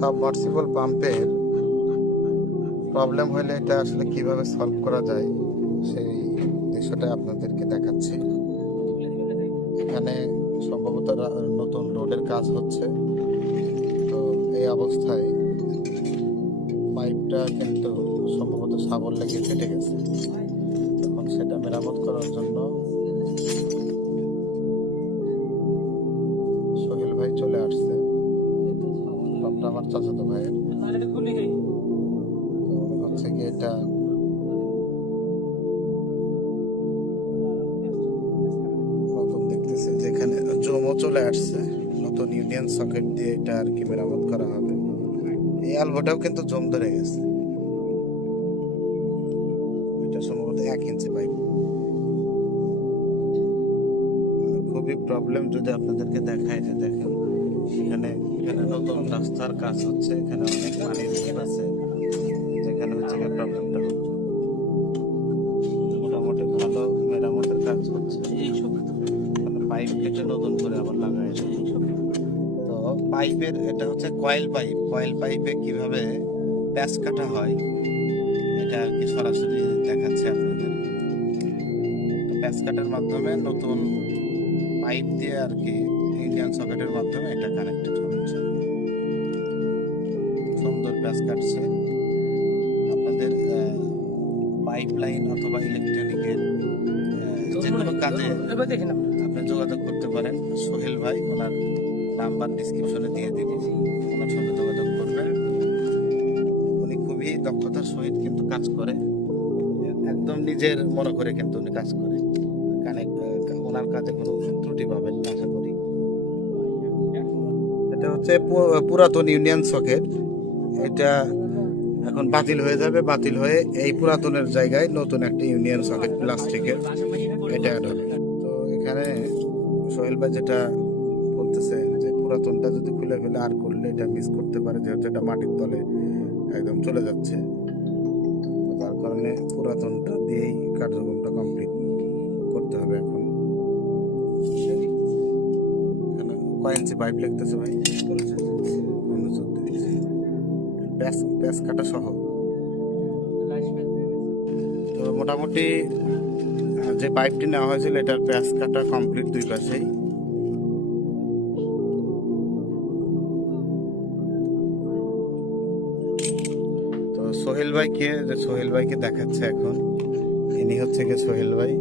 Submersible পাম্পের problem হলে এটা আসলে কিভাবে সলভ করা যায় সেই দৃশ্যটা আপনাদেরকে দেখাচ্ছি। এখানে সম্ভবত নতুন রোডের কাজ হচ্ছে, তো এই অবস্থায় পাইপটা কিন্তু সম্ভবত শাবল লেগে ফেটে গেছে। তখন সেটা মেরামত করার জন্য সোহেল ভাই চলে আসছে। পাম্পটা আমার চাচাতো ভাইয়ের। তো হচ্ছে কি এটা নতুন দেখতেছে, যেখানে জমও চলে আসছে, নতুন ইউনিয়ন সকেট দিয়ে এটা আর কি মেরামত করা হবে। এই আলবোটাও কিন্তু জম ধরে গেছে। এটা সম্ভবত 1 ইঞ্চি পাইপ। খুবই প্রবলেম। যদি আপনাদেরকে দেখায়, যে দেখেন এখানে এখানে নতুন রাস্তার কাজ হচ্ছে, এখানে অনেক পানির ঝোপ আছে, যেখানে হচ্ছে প্রবলেমটা মোটামুটি ভালো মেরামতের কাজ হচ্ছে। পাইপ কেটে নতুন করে আবার লাগাই। তো পাইপের এটা হচ্ছে কয়েল পাইপ। কয়েল পাইপে কিভাবে প্যাচ কাটা হয় এটা আর কি সরাসরি দেখাচ্ছে আপনাদের। প্যাচ কাটার মাধ্যমে নতুন পাইপ দিয়ে আর কি ইন্ডিয়ান সকেটের মাধ্যমে এটা কানেক্টেড হবে। সুন্দর প্যাচ কাটছে। আপনাদের পাইপ লাইন অথবা ইলেকট্রনিকের যে কোনো কাজে আপনি যোগাযোগ করতে পারেন। সোহেল ভাই, ওনার নাম্বার ডিসক্রিপশনে দিয়ে দিব, ওনার সঙ্গে যোগাযোগ করবেন। উনি খুবই দক্ষতার সহিত কিন্তু কাজ করে, একদম নিজের মনে করে কিন্তু উনি কাজ করে। ওনার কাজে কোনো ত্রুটি পাবেন না আশা করি। এটা হচ্ছে পুরাতন ইউনিয়ন সকেট। এটা এখন বাতিল হয়ে যাবে। বাতিল হয়ে এই পুরাতনের জায়গায় নতুন একটা ইউনিয়ন সকেট প্লাস্টিকের এটা অ্যাড হবে। তো এখানে সোহেল ভাই যেটা বলতেছে যে পুরাতনটা যদি খুলে ফেলে আর করলে এটা মিস করতে পারে, যেহেতু এটা মাটির তলে একদম চলে যাচ্ছে। তো তার কারণে পুরাতনটা দিয়েই কার্যক্রমটা কমপ্লিট করতে হবে। এখন এখানে কয় ইঞ্চি পাইপ লাগতেছে ভাই? 14 প্যাচ কাটা সহ। তো মোটামুটি যে পাইপটি নেওয়া হয়েছিল এটার প্যাচ কাটা কমপ্লিট দুই পাশেই। তো সোহেল ভাইকে দেখাচ্ছে এখন। ইনি হচ্ছে কি সোহেল ভাই।